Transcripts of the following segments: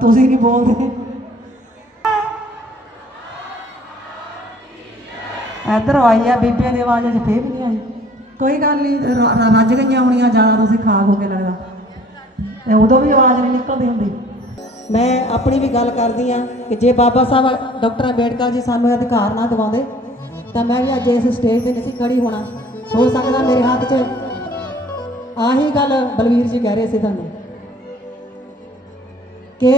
ਤੁਸੀਂ ਨਹੀਂ ਬੋਲਦੇ? ਇੱਧਰ ਆਈ ਆ, ਬੀਬੀਆਂ ਦੀ ਆਵਾਜ਼ ਅਜੇ ਫੇਰ ਵੀ ਨਹੀਂ ਆਈ। ਕੋਈ ਗੱਲ ਨਹੀਂ, ਰ- ਰੱਜ ਗਈਆਂ ਹੋਣੀਆਂ, ਜ਼ਿਆਦਾ ਤੁਸੀਂ ਖਾ ਹੋ ਕੇ ਲੱਗਦਾ। ਤੇ ਉਦੋਂ ਵੀ ਆਵਾਜ਼ ਨਹੀਂ ਨਿਕਲਦੀ ਹੁੰਦੀ। ਮੈਂ ਆਪਣੀ ਵੀ ਗੱਲ ਕਰਦੀ ਆ ਕਿ ਜੇ ਬਾਬਾ ਸਾਹਿਬ, ਡਾਕਟਰ ਅੰਬੇਡਕਰ ਜੀ ਸਾਨੂੰ ਇਹ ਅਧਿਕਾਰ ਨਾ ਦਿਵਾਉਂਦੇ, ਤਾਂ ਮੈਂ ਵੀ ਅੱਜ ਇਸ ਸਟੇਜ ਤੇ ਨਹੀਂ ਸੀ ਖੜੀ ਹੋਣਾ। ਹੋ ਸਕਦਾ ਮੇਰੇ ਹੱਥ 'ਚ ਆਹੀ ਗੱਲ ਬਲਵੀਰ ਜੀ ਕਹਿ ਰਹੇ ਸੀ ਤੁਹਾਨੂੰ। ਕਿ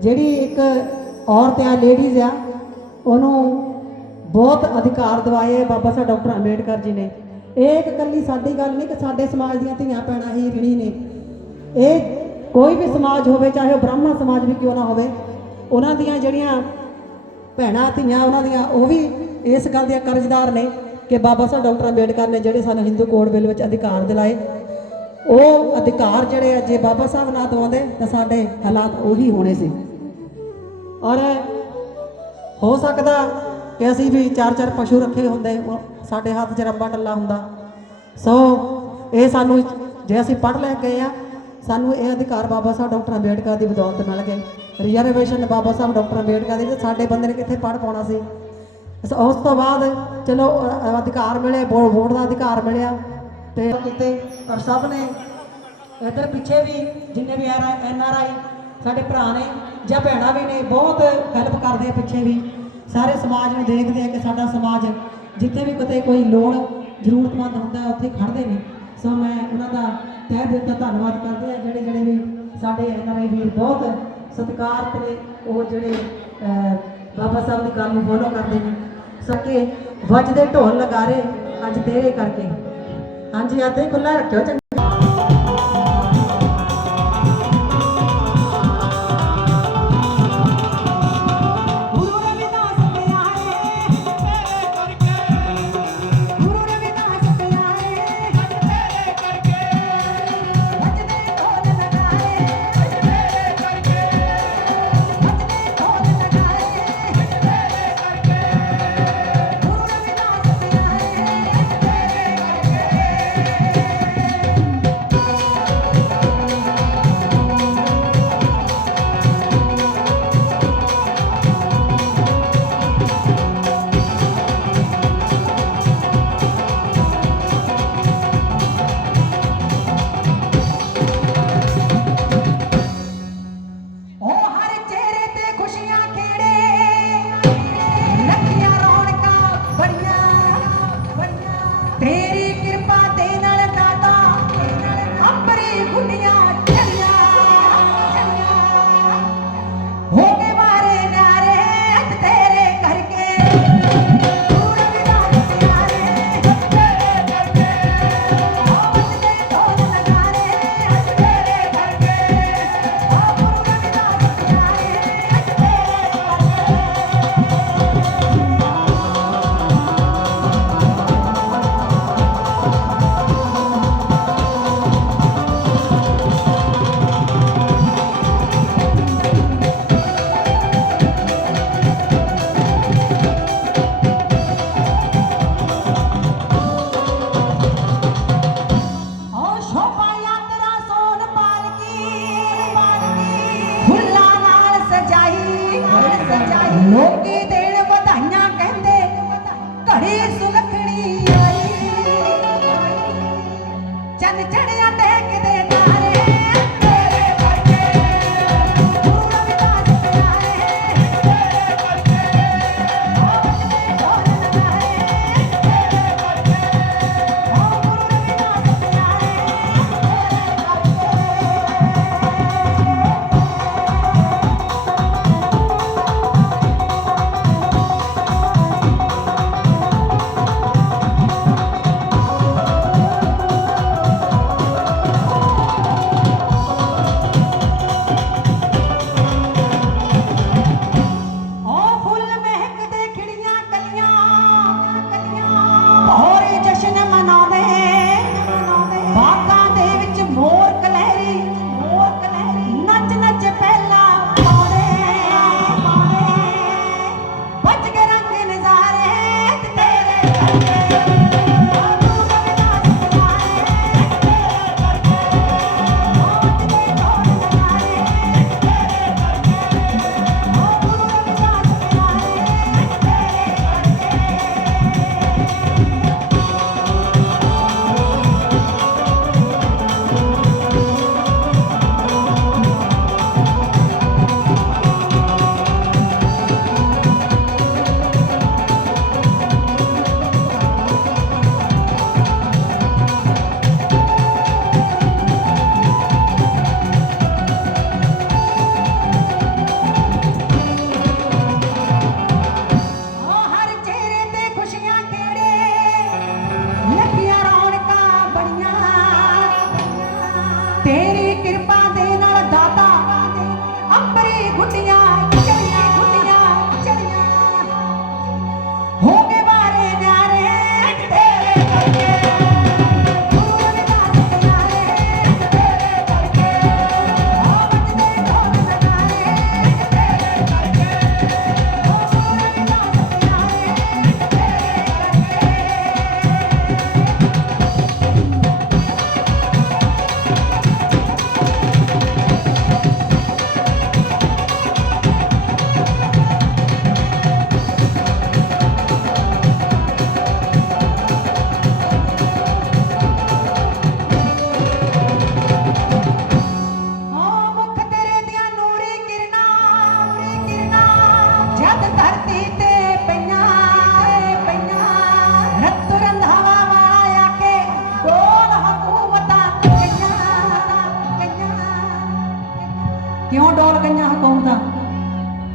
ਜਿਹੜੀ ਇੱਕ ਔਰਤ ਆ ਲੇਡੀਜ਼ ਆ, ਉਹਨੂੰ ਬਹੁਤ ਅਧਿਕਾਰ ਦਿਵਾਏ ਬਾਬਾ ਸਾਹਿਬ ਡਾਕਟਰ ਅੰਬੇਡਕਰ ਜੀ ਨੇ। ਇਹ ਇੱਕ ਕੱਲੀ ਸਾਡੀ ਗੱਲ ਨਹੀਂ ਕਿ ਸਾਡੇ ਸਮਾਜ ਦੀਆਂ ਧੀਆਂ ਭੈਣਾਂ ਹੀ ਰਿਣੀ ਨੇ। ਇਹ ਕੋਈ ਵੀ ਸਮਾਜ ਹੋਵੇ, ਚਾਹੇ ਉਹ ਬ੍ਰਾਹਮਣ ਸਮਾਜ ਵੀ ਕਿਉਂ ਨਾ ਹੋਵੇ, ਉਹਨਾਂ ਦੀਆਂ ਜਿਹੜੀਆਂ ਭੈਣਾਂ, ਧੀਆਂ, ਉਹਨਾਂ ਦੀਆਂ ਉਹ ਵੀ ਇਸ ਗੱਲ ਦੀਆਂ ਕਰਜ਼ਦਾਰ ਨੇ ਕਿ ਬਾਬਾ ਸਾਹਿਬ ਡਾਕਟਰ ਅੰਬੇਡਕਰ ਨੇ ਜਿਹੜੇ ਸਾਨੂੰ ਹਿੰਦੂ ਕੋਡ ਬਿੱਲ ਵਿੱਚ ਅਧਿਕਾਰ ਦਿਲਾਏ। ਉਹ ਅਧਿਕਾਰ ਜਿਹੜੇ ਜੇ ਬਾਬਾ ਸਾਹਿਬ ਨਾ ਦਵਾਉਂਦੇ, ਤਾਂ ਸਾਡੇ ਹਾਲਾਤ ਉਹੀ ਹੋਣੇ ਸੀ। ਔਰ ਹੋ ਸਕਦਾ ਕਿ ਅਸੀਂ ਵੀ ਚਾਰ ਚਾਰ ਪਸ਼ੂ ਰੱਖੇ ਹੁੰਦੇ, ਉਹ ਸਾਡੇ ਹੱਥ 'ਚ ਰੱਬਾ ਟੱਲਾ ਹੁੰਦਾ। ਸੋ ਇਹ ਸਾਨੂੰ ਜੇ ਅਸੀਂ ਪੜ੍ਹ ਲੈ ਗਏ ਆ, ਸਾਨੂੰ ਇਹ ਅਧਿਕਾਰ ਬਾਬਾ ਸਾਹਿਬ ਡਾਕਟਰ ਅੰਬੇਡਕਰ ਦੀ ਬਦੌਲਤ ਮਿਲ ਗਏ। ਰਿਜ਼ਰਵੇਸ਼ਨ ਬਾਬਾ ਸਾਹਿਬ ਡਾਕਟਰ ਅੰਬੇਡਕਰ ਦੀ, ਸਾਡੇ ਬੰਦੇ ਨੇ ਕਿੱਥੇ ਪੜ੍ਹ ਪਾਉਣਾ ਸੀ। ਉਸ ਤੋਂ ਬਾਅਦ ਚਲੋ, ਅਧਿਕਾਰ ਮਿਲੇ ਵੋ- ਵੋਟ ਦਾ ਅਧਿਕਾਰ ਮਿਲਿਆ। ਤੇ ਕੀਤੇ ਔਰ ਸਭ ਨੇ ਇੱਧਰ ਪਿੱਛੇ ਵੀ ਜਿੰਨੇ ਵੀ ਐਨ ਆਰ ਆਈ ਸਾਡੇ ਭਰਾ ਨੇ ਜਾਂ ਭੈਣਾਂ ਵੀ ਨੇ, ਬਹੁਤ ਹੈਲਪ ਕਰਦੇ ਆ ਪਿੱਛੇ ਵੀ। ਸਾਰੇ ਸਮਾਜ ਨੂੰ ਦੇਖਦੇ ਆ ਕਿ ਸਾਡਾ ਸਮਾਜ ਜਿੱਥੇ ਵੀ ਕਿਤੇ ਕੋਈ ਲੋੜ, ਜ਼ਰੂਰਤਮੰਦ ਹੁੰਦਾ, ਉੱਥੇ ਖੜਦੇ ਨੇ। ਸੋ ਮੈਂ ਉਹਨਾਂ ਦਾ ਤਹਿ ਦਿਲ ਤੋਂ ਧੰਨਵਾਦ ਕਰਦੇ ਆ ਜਿਹੜੇ ਜਿਹੜੇ ਵੀ ਸਾਡੇ ਐਨ ਆਰ ਆਈ ਵੀਰ ਬਹੁਤ ਸਤਿਕਾਰ ਨੇ ਉਹ ਜਿਹੜੇ ਬਾਬਾ ਸਾਹਿਬ ਦੀ ਗੱਲ ਨੂੰ ਫੋਲੋ ਕਰਦੇ ਨੇ। ਸਕੇ ਵੱਜਦੇ ਢੋਲ ਲਗਾਰੇ ਅੱਜ ਤੇਰੇ ਕਰਕੇ। ਹਾਂਜੀ ਆਤੇ ਖੁੱਲਾ ਰੱਖਿਓ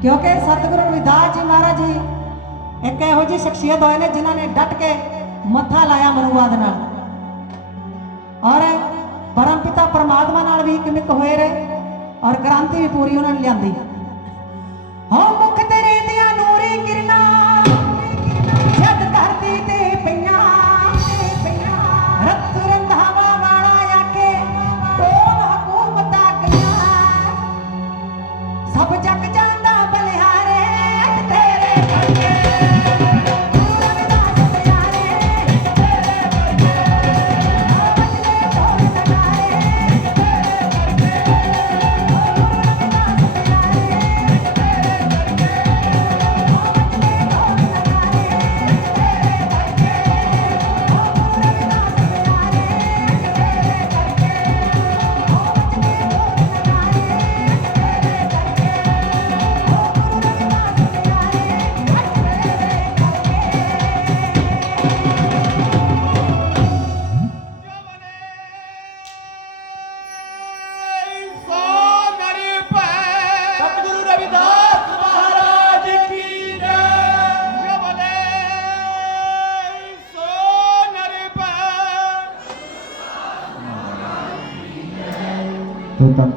ਕਿਉਂਕਿ ਸਤਿਗੁਰੂ ਰਵਿਦਾਸ ਜੀ ਮਹਾਰਾਜ ਜੀ ਇੱਕ ਇਹੋ ਜੀ ਸ਼ਖਸੀਅਤ ਹੋਏ ਨੇ ਜਿਨ੍ਹਾਂ ਨੇ ਡਟ ਕੇ ਮੱਥਾ ਲਾਇਆ ਮਰੂਆ ਦੇ ਨਾਲ। ਔਰ ਪਰਮਪਿਤਾ ਪਰਮਾਤਮਾ ਨਾਲ ਵੀ ਇੱਕ ਮਿੱਕ ਹੋਏ ਰਹੇ ਔਰ ਕ੍ਰਾਂਤੀ ਵੀ ਪੂਰੀ ਉਹਨਾਂ ਨੇ ਲਿਆਂਦੀ। ਹਉ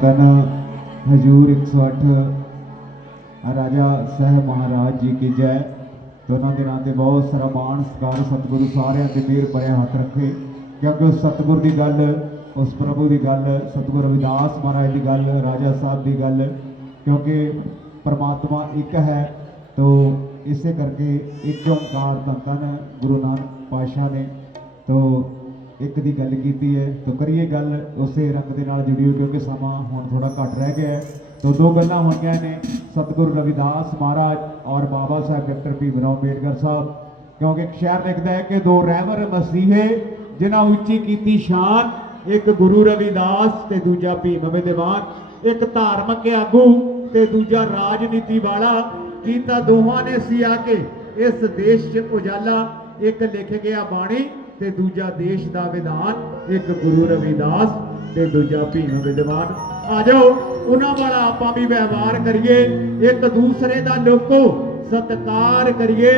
तो तंकन हजूर 108 ਰਾਜਾ ਸਾਹਿਬ ਮਹਾਰਾਜ ਜੀ ਕੀ ਜੈ ਦੋਨਾਂ ਦਿਨਾਂ ਤੇ ਬਹੁਤ ਸਾਰਾ ਮਾਣ ਸਤਿਕਾਰ ਸਤਿਗੁਰੂ ਸਾਰਿਆਂ ਤੇ ਮਿਹਰ ਭਰਿਆ ਹੱਥ ਰੱਖੇ ਕਿਉਂਕਿ ਉਸ ਸਤਿਗੁਰ ਦੀ ਗੱਲ ਉਸ ਪ੍ਰਭੂ ਦੀ ਗੱਲ ਸਤਿਗੁਰੂ ਰਵਿਦਾਸ ਮਹਾਰਾਜ ਦੀ ਗੱਲ ਰਾਜਾ ਸਾਹਿਬ ਦੀ ਗੱਲ ਕਿਉਂਕਿ ਪ੍ਰਮਾਤਮਾ ਇੱਕ ਹੈ ਤੋ ਇਸੇ ਕਰਕੇ ਇੱਕ ਓੰਕਾਰ ਧੰਨ ਗੁਰੂ ਨਾਨਕ ਪਾਤਸ਼ਾਹ ਨੇ ਤੋ ਇੱਕ ਦੀ ਗੱਲ ਕੀਤੀ ਹੈ। ਤਾਂ ਕਰੀਏ ਗੱਲ, ਉਸੇ ਰੰਗ ਦੇ ਨਾਲ ਜੁੜੀ ਹੋਈ, ਕਿਉਂਕਿ ਸਮਾਂ ਹੁਣ ਥੋੜਾ ਘੱਟ ਰਹਿ ਗਿਆ ਹੈ। ਤੋ ਦੋ ਗੱਲਾਂ ਹੋਈਆਂ ਨੇ। ਸਤਿਗੁਰੂ ਰਵਿਦਾਸ ਮਹਾਰਾਜ ਔਰ ਬਾਬਾ ਸਾਹਿਬ ਡਾਕਟਰ ਭੀਮ ਰਾਓ ਅੰਬੇਡਕਰ ਸਾਹਿਬ, ਕਿਉਂਕਿ ਇੱਕ ਸ਼ਾਇਰ ਲਿਖਦਾ ਹੈ ਕਿ ਦੋ ਰਹਿਬਰ ਮਸੀਹੇ, ਜਿਨ੍ਹਾਂ ਉੱਚੀ ਕੀਤੀ ਸ਼ਾਨ, ਇੱਕ ਗੁਰੂ ਰਵਿਦਾਸ ਤੇ ਦੂਜਾ ਭੀਮ ਵਿਦਵਾਨ ਇੱਕ ਧਾਰਮਿਕ ਆਗੂ ਤੇ ਦੂਜਾ ਰਾਜਨੀਤੀ ਵਾਲਾ, ਕੀਤਾ ਦੋਹਾਂ ਨੇ ਸੀ ਆ ਕੇ ਇਸ ਦੇਸ਼ 'ਚ ਉਜਾਲਾ। ਇੱਕ ਲਿਖ ਗਿਆ ਬਾਣੀ ਤੇ ਦੂਜਾ ਦੇਸ਼ ਦਾ ਵਿਧਾਨ, ਇੱਕ ਗੁਰੂ ਰਵਿਦਾਸ ਤੇ ਦੂਜਾ ਭੀਮ ਵਿਦਵਾਨ। ਆ ਜਾਓ, ਉਹਨਾਂ ਵਾਲਾ ਆਪਾਂ ਵੀ ਵਿਵਹਾਰ ਕਰੀਏ, ਇੱਕ ਦੂਸਰੇ ਦਾ ਲੋਕੋ, ਸਤਕਾਰ ਕਰੀਏ,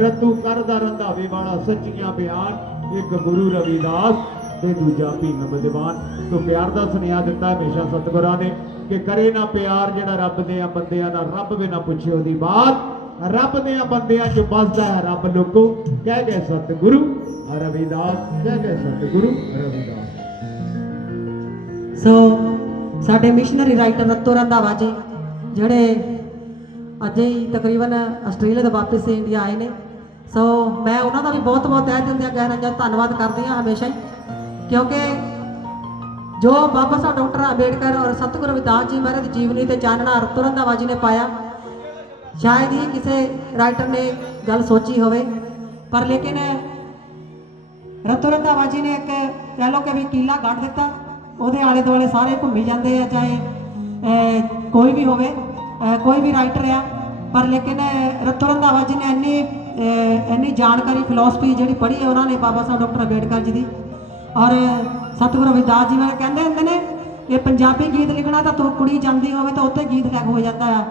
ਰਤੂ ਕਰਦਾ ਰੰਧਾਵੇ ਵਾਲਾ ਸੱਚੀਆਂ ਬਿਆਨ, ਇੱਕ ਗੁਰੂ ਰਵਿਦਾਸ ਤੇ ਦੂਜਾ ਭੀਮ ਵਿਦਵਾਨ। ਤੋਂ ਪਿਆਰ ਦਾ ਸੁਨੇਹਾ ਦਿੱਤਾ ਹਮੇਸ਼ਾ ਸਤਿਗੁਰਾਂ ਨੇ ਕਿ ਕਰੇ ਨਾ ਪਿਆਰ ਜਿਹੜਾ ਰੱਬ ਦੇ ਆ ਬੰਦਿਆਂ ਦਾ, ਰੱਬ ਵੀ ਨਾ ਪੁੱਛੇ ਉਹਦੀ ਬਾਤ। ਰੱਬ ਦੇ ਆ ਬੰਦਿਆਂ ਚ ਬਸਦਾ ਹੈ, ਰੱਬ ਲੋਕੋ। ਕਹਿ ਗਏ ਸਤਿਗੁਰੂ ਰਵਿਦਾਸ ਕਹਿ ਗਏ ਸਤਿਗੁਰੂ ਰਵਿਦਾਸ ਸੋ ਸਾਡੇ ਮਿਸ਼ਨਰੀ ਰਾਈਟਰ ਰਤੋ ਰੰਧਾਵਾ ਜੀ, ਜਿਹੜੇ ਅੱਜ ਹੀ ਤਕਰੀਬਨ ਆਸਟ੍ਰੇਲੀਆ ਤੋਂ ਵਾਪਸ ਇੰਡੀਆ ਆਏ ਨੇ। ਸੋ ਮੈਂ ਉਹਨਾਂ ਦਾ ਵੀ ਬਹੁਤ ਬਹੁਤ ਤਹਿ ਦਿਲ ਦੀਆਂ ਗਹਿਰਾਈਆਂ ਨਾਲ ਧੰਨਵਾਦ ਕਰਦੀ ਹਾਂ ਹਮੇਸ਼ਾ ਹੀ। ਕਿਉਂਕਿ ਜੋ ਬਾਬਾ ਸਾਹਿਬ ਡਾਕਟਰ ਅੰਬੇਡਕਰ ਔਰ ਸਤਿਗੁਰੂ ਰਵਿਦਾਸ ਜੀ ਮਹਾਰਾਜ ਦੀ ਜੀਵਨੀ ਤੇ ਚਾਨਣਾ ਰਤੋ ਰੰਧਾਵਾ ਜੀ ਨੇ ਪਾਇਆ, ਸ਼ਾਇਦ ਹੀ ਕਿਸੇ ਰਾਈਟਰ ਨੇ ਗੱਲ ਸੋਚੀ ਹੋਵੇ। ਪਰ ਲੇਕਿਨ ਰਤੋ ਰੰਧਾਵਾ ਜੀ ਨੇ ਇੱਕ ਕਹਿ ਲਓ ਕਿ ਵੀ ਕੀਲਾ ਕੱਢ ਦਿੱਤਾ। ਉਹਦੇ ਆਲੇ ਦੁਆਲੇ ਸਾਰੇ ਘੁੰਮੀ ਜਾਂਦੇ ਆ, ਚਾਹੇ ਕੋਈ ਵੀ ਹੋਵੇ ਕੋਈ ਵੀ ਰਾਈਟਰ ਆ। ਪਰ ਲੇਕਿਨ ਰਤੋ ਰੰਧਾਵਾ ਜੀ ਨੇ ਇੰਨੀ ਇੰਨੀ ਜਾਣਕਾਰੀ ਫਿਲਾਸਫੀ ਜਿਹੜੀ ਪੜ੍ਹੀ ਹੈ, ਉਹਨਾਂ ਨੇ ਬਾਬਾ ਸਾਹਿਬ ਡਾਕਟਰ ਅੰਬੇਡਕਰ ਜੀ ਦੀ। ਔਰ ਸਤਿਗੁਰੂ ਰਵਿਦਾਸ ਜੀ ਬਾਰੇ ਕਹਿੰਦੇ ਹੁੰਦੇ ਨੇ ਕਿ ਪੰਜਾਬੀ ਗੀਤ ਲਿਖਣਾ ਤਾਂ ਤੂੰ ਕੁੜੀ ਜਾਂਦੀ ਹੋਵੇ ਤਾਂ ਉੱਥੇ ਗੀਤ ਲਿਖ ਹੋ ਜਾਂਦਾ ਆ।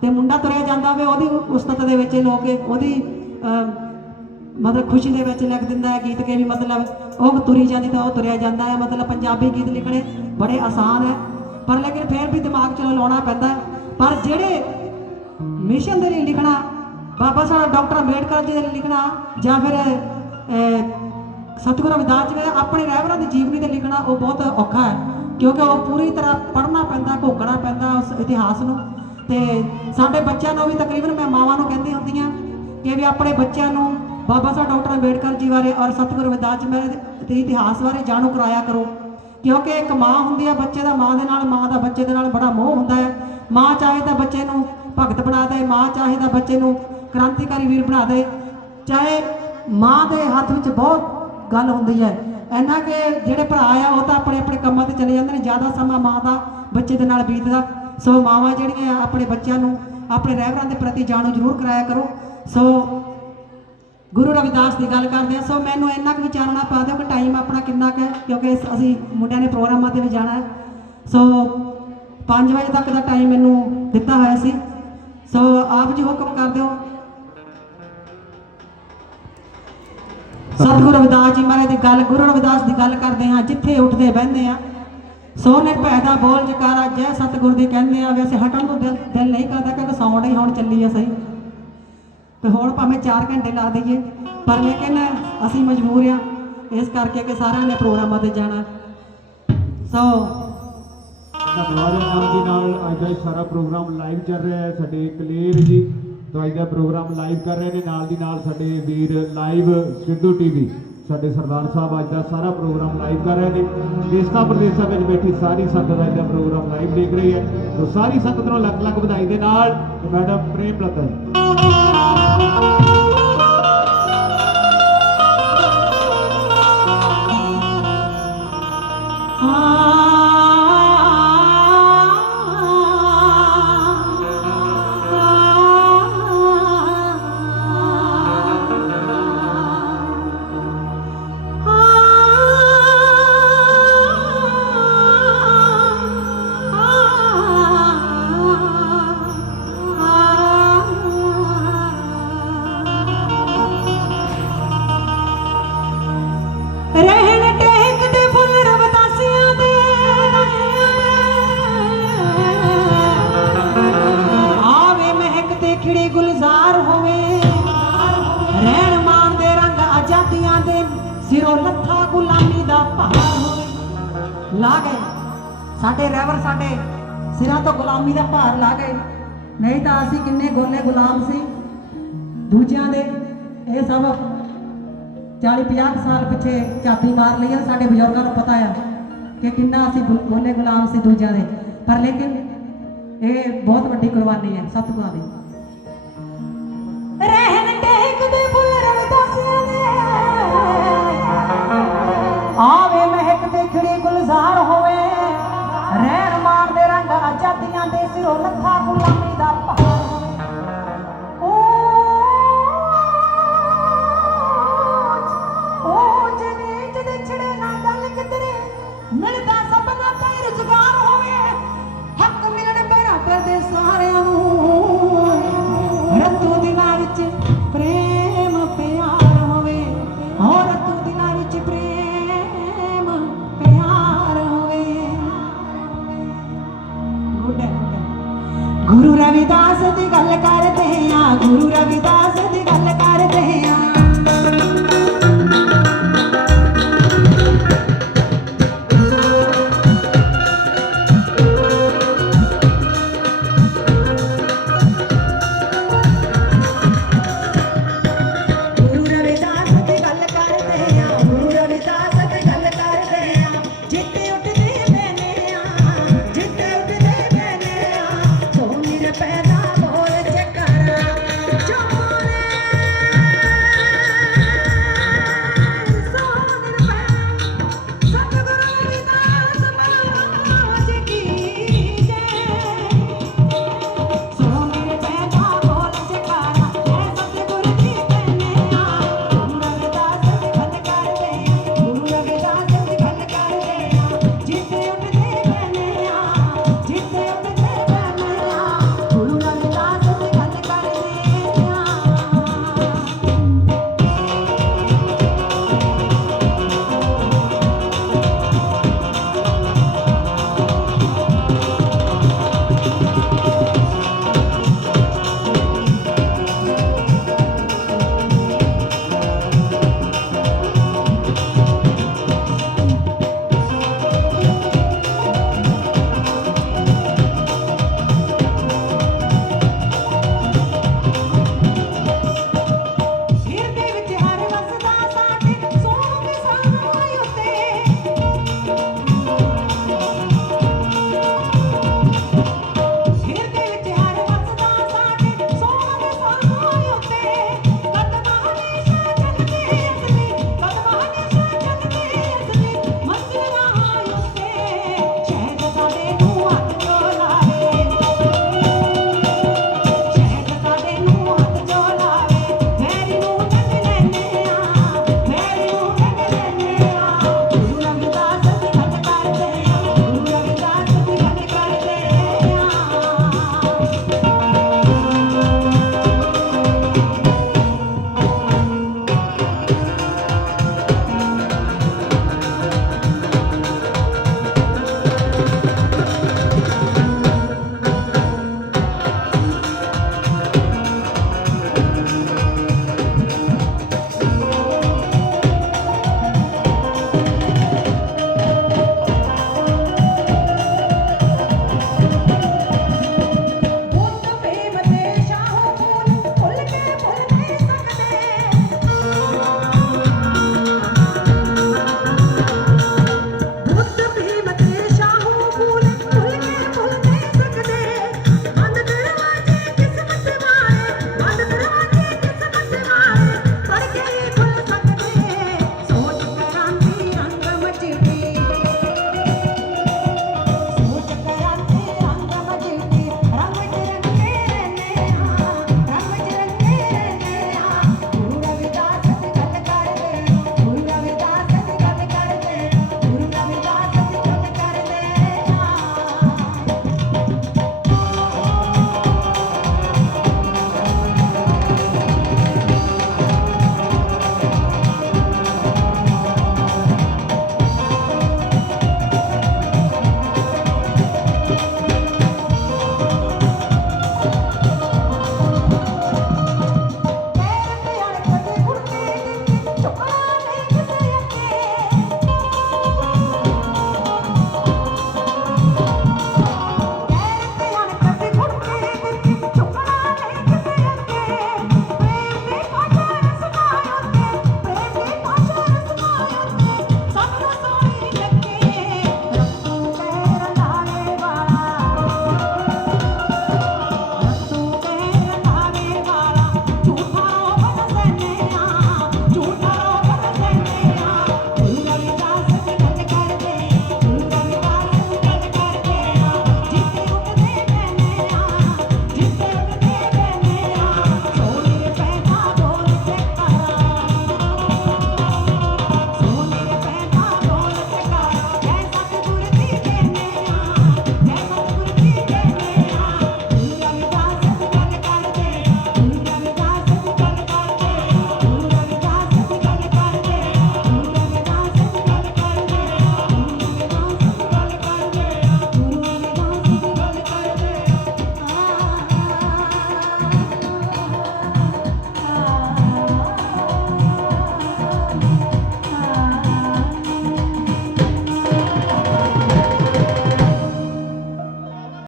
ਤੇ ਮੁੰਡਾ ਤੁਰਿਆ ਜਾਂਦਾ ਹੋਵੇ, ਉਹਦੀ ਉਸਤਤ ਦੇ ਵਿੱਚ ਲੋਕ, ਉਹਦੀ ਮਤਲਬ ਖੁਸ਼ੀ ਦੇ ਵਿੱਚ ਲਿਖ ਦਿੰਦਾ ਹੈ ਗੀਤ ਕੇ ਵੀ ਮਤਲਬ ਉਹ ਤੁਰੀ ਜਾਂਦੀ ਤਾਂ ਉਹ ਤੁਰਿਆ ਜਾਂਦਾ ਹੈ, ਮਤਲਬ ਪੰਜਾਬੀ ਗੀਤ ਲਿਖਣੇ ਬੜੇ ਆਸਾਨ ਹੈ। ਪਰ ਲੇਕਿਨ ਫਿਰ ਵੀ ਦਿਮਾਗ 'ਚ ਲਾਉਣਾ ਪੈਂਦਾ ਪਰ ਜਿਹੜੇ ਮਿਸ਼ਨ ਦੇ ਲਈ ਲਿਖਣਾ, ਬਾਬਾ ਸਾਹਿਬ ਡਾਕਟਰ ਅੰਬੇਡਕਰ ਜੀ ਦੇ ਲਈ ਲਿਖਣਾ ਜਾਂ ਫਿਰ ਸਤਿਗੁਰੂ ਰਵਿਦਾਸ ਜੀ ਦੇ ਆਪਣੇ ਰਹਿਬਰਾਂ ਦੀ ਜੀਵਨੀ ਤੇ ਲਿਖਣਾ ਉਹ ਬਹੁਤ ਔਖਾ ਹੈ। ਕਿਉਂਕਿ ਉਹ ਪੂਰੀ ਤਰ੍ਹਾਂ ਪੜ੍ਹਨਾ ਪੈਂਦਾ, ਘੋਕਣਾ ਪੈਂਦਾ ਉਸ ਇਤਿਹਾਸ ਨੂੰ। ਤੇ ਸਾਡੇ ਬੱਚਿਆਂ ਨੂੰ ਵੀ ਤਕਰੀਬਨ ਮੈਂ ਮਾਵਾਂ ਨੂੰ ਕਹਿੰਦੀ ਹੁੰਦੀ ਹਾਂ ਕਿ ਵੀ ਆਪਣੇ ਬੱਚਿਆਂ ਨੂੰ ਬਾਬਾ ਸਾਹਿਬ ਡਾਕਟਰ ਅੰਬੇਡਕਰ ਜੀ ਬਾਰੇ ਔਰ ਸਤਿਗੁਰੂ ਰਵਿਦਾਸ ਜੀ ਮਹਾਰਾਜ ਦੇ ਇਤਿਹਾਸ ਬਾਰੇ ਜਾਣੂ ਕਰਾਇਆ ਕਰੋ। ਕਿਉਂਕਿ ਇੱਕ ਮਾਂ ਹੁੰਦੀ ਆ, ਬੱਚੇ ਦਾ ਮਾਂ ਦੇ ਨਾਲ, ਮਾਂ ਦਾ ਬੱਚੇ ਦੇ ਨਾਲ ਬੜਾ ਮੋਹ ਹੁੰਦਾ ਹੈ ਮਾਂ ਚਾਹੇ ਤਾਂ ਬੱਚੇ ਨੂੰ ਭਗਤ ਬਣਾ ਦੇ, ਮਾਂ ਚਾਹੇ ਤਾਂ ਬੱਚੇ ਨੂੰ ਕ੍ਰਾਂਤੀਕਾਰੀ ਵੀਰ ਬਣਾ ਦੇ। ਚਾਹੇ ਮਾਂ ਦੇ ਹੱਥ ਵਿੱਚ ਬਹੁਤ ਗੱਲ ਹੁੰਦੀ ਹੈ ਇੰਨਾ ਕਿ ਜਿਹੜੇ ਭਰਾ ਆ, ਉਹ ਤਾਂ ਆਪਣੇ ਆਪਣੇ ਕੰਮਾਂ ਤੇ ਚਲੇ ਜਾਂਦੇ ਨੇ। ਜ਼ਿਆਦਾ ਸਮਾਂ ਮਾਂ ਦਾ ਬੱਚੇ ਦੇ ਨਾਲ ਬੀਤਦਾ। ਸੋ ਮਾਵਾਂ ਜਿਹੜੀਆਂ ਆਪਣੇ ਬੱਚਿਆਂ ਨੂੰ ਆਪਣੇ ਰਹਿਬਰਾਂ ਦੇ ਪ੍ਰਤੀ ਜਾਣੂ ਜ਼ਰੂਰ ਕਰਾਇਆ ਕਰੋ। ਸੋ ਗੁਰੂ ਰਵਿਦਾਸ ਦੀ ਗੱਲ ਕਰਦੇ ਆ ਸੋ ਮੈਨੂੰ ਇੰਨਾ ਕੁ ਵਿਚਾਰਨਾ ਪਾ ਦਿਓ ਕਿ ਟਾਈਮ ਆਪਣਾ ਕਿੰਨਾ ਕੁ ਹੈ, ਕਿਉਂਕਿ ਅਸੀਂ ਮੁੰਡਿਆਂ ਨੇ ਪ੍ਰੋਗਰਾਮਾਂ ਤੇ ਵੀ ਜਾਣਾ ਹੈ। ਸੋ 5 ਵਜੇ ਤੱਕ ਦਾ ਟਾਈਮ ਮੈਨੂੰ ਦਿੱਤਾ ਹੋਇਆ ਸੀ। ਸੋ ਆਪ ਜੀ ਹੁਕਮ ਕਰ ਦਿਓ। ਸਤਿਗੁਰੂ ਰਵਿਦਾਸ ਜੀ ਮਹਾਰਾਜ ਦੀ ਗੱਲ, ਗੁਰੂ ਰਵਿਦਾਸ ਦੀ ਗੱਲ ਕਰਦੇ ਹਾਂ, ਜਿੱਥੇ ਉੱਠਦੇ ਬਹਿੰਦੇ ਆ ਸੋਨੇ ਭੈ ਦਾ ਬੋਲ ਜਕਾਰਾ, ਜੈ ਸਤਿਗੁਰ ਦੇ ਕਹਿੰਦੇ ਆ ਵੈਸੇ ਹਟਣ ਨੂੰ ਦਿਲ ਦਿਲ ਨਹੀਂ ਕਰਦਾ, ਕਿਉਂਕਿ ਸੌਣ ਹੀ ਹੁਣ ਚੱਲੀ ਆ ਸਹੀ। ਤੇ ਹੁਣ ਭਾਵੇਂ 4 ਘੰਟੇ ਲਾ ਦਈਏ, ਪਰ ਲੇਕਿਨ ਅਸੀਂ ਮਜਬੂਰ ਆ ਇਸ ਕਰਕੇ ਕਿ ਸਾਰਿਆਂ ਨੇ ਪ੍ਰੋਗਰਾਮਾਂ ਤੇ ਜਾਣਾ। ਸੋ ਧੰਨਵਾਦ ਹੈ ਨਾਲ ਦੀ ਨਾਲ। ਅੱਜ ਦਾ ਸਾਰਾ ਪ੍ਰੋਗਰਾਮ ਲਾਈਵ ਚੱਲ ਰਿਹਾ ਹੈ ਸਾਡੇ ਕਲੇਰ ਜੀ। ਤੋਂ ਅੱਜ ਦਾ ਪ੍ਰੋਗਰਾਮ ਲਾਈਵ ਕਰ ਰਹੇ ਨੇ। ਨਾਲ ਦੀ ਨਾਲ ਸਾਡੇ ਵੀਰ ਲਾਈਵ ਸਿੱਧੂ ਟੀਵੀ ਸਾਡੇ ਸਰਦਾਰ ਸਾਹਿਬ ਅੱਜ ਦਾ ਸਾਰਾ ਪ੍ਰੋਗਰਾਮ ਲਾਈਵ ਕਰ ਰਹੇ ਨੇ। ਦੇਸ਼ਾਂ ਪ੍ਰਦੇਸ਼ਾਂ ਵਿੱਚ ਬੈਠੀ ਸਾਰੀ ਸੰਗਤ ਅੱਜ ਦਾ ਪ੍ਰੋਗਰਾਮ ਲਾਈਵ ਦੇਖ ਰਹੀ ਹੈ। ਤੋਂ ਸਾਰੀ ਸੰਗਤ ਨੂੰ ਲੱਖ ਲੱਖ ਵਧਾਈ ਦੇ ਨਾਲ ਮੈਡਮ ਪ੍ਰੇਮ ਲਤਾ ਜੀ। Ah. ਲਾ ਗਏ ਸਾਡੇ ਰਹਿਵਰ ਸਾਡੇ ਸਿਰਾਂ ਤੋਂ ਗੁਲਾਮੀ ਦਾ ਭਾਰ ਲਾ ਗਏ ਨਹੀਂ ਤਾਂ ਅਸੀਂ ਕਿੰਨੇ ਗੋਲੇ ਗੁਲਾਮ ਸੀ। ਦੂਜਿਆਂ ਦੇ ਇਹ ਸਭ 40 50 ਸਾਲ ਪਿੱਛੇ ਝਾਤੀ ਮਾਰ ਲਈ ਆ, ਸਾਡੇ ਬਜ਼ੁਰਗਾਂ ਨੂੰ ਪਤਾ ਆ ਕਿ ਕਿੰਨਾ ਅਸੀਂ ਗੋਲੇ ਗੁਲਾਮ ਸੀ ਦੂਜਿਆਂ ਦੇ। ਪਰ ਲੇਕਿਨ ਇਹ ਬਹੁਤ ਵੱਡੀ ਕੁਰਬਾਨੀ ਹੈ ਸਤਿਗੁਰਾਂ ਦੀ। 그러면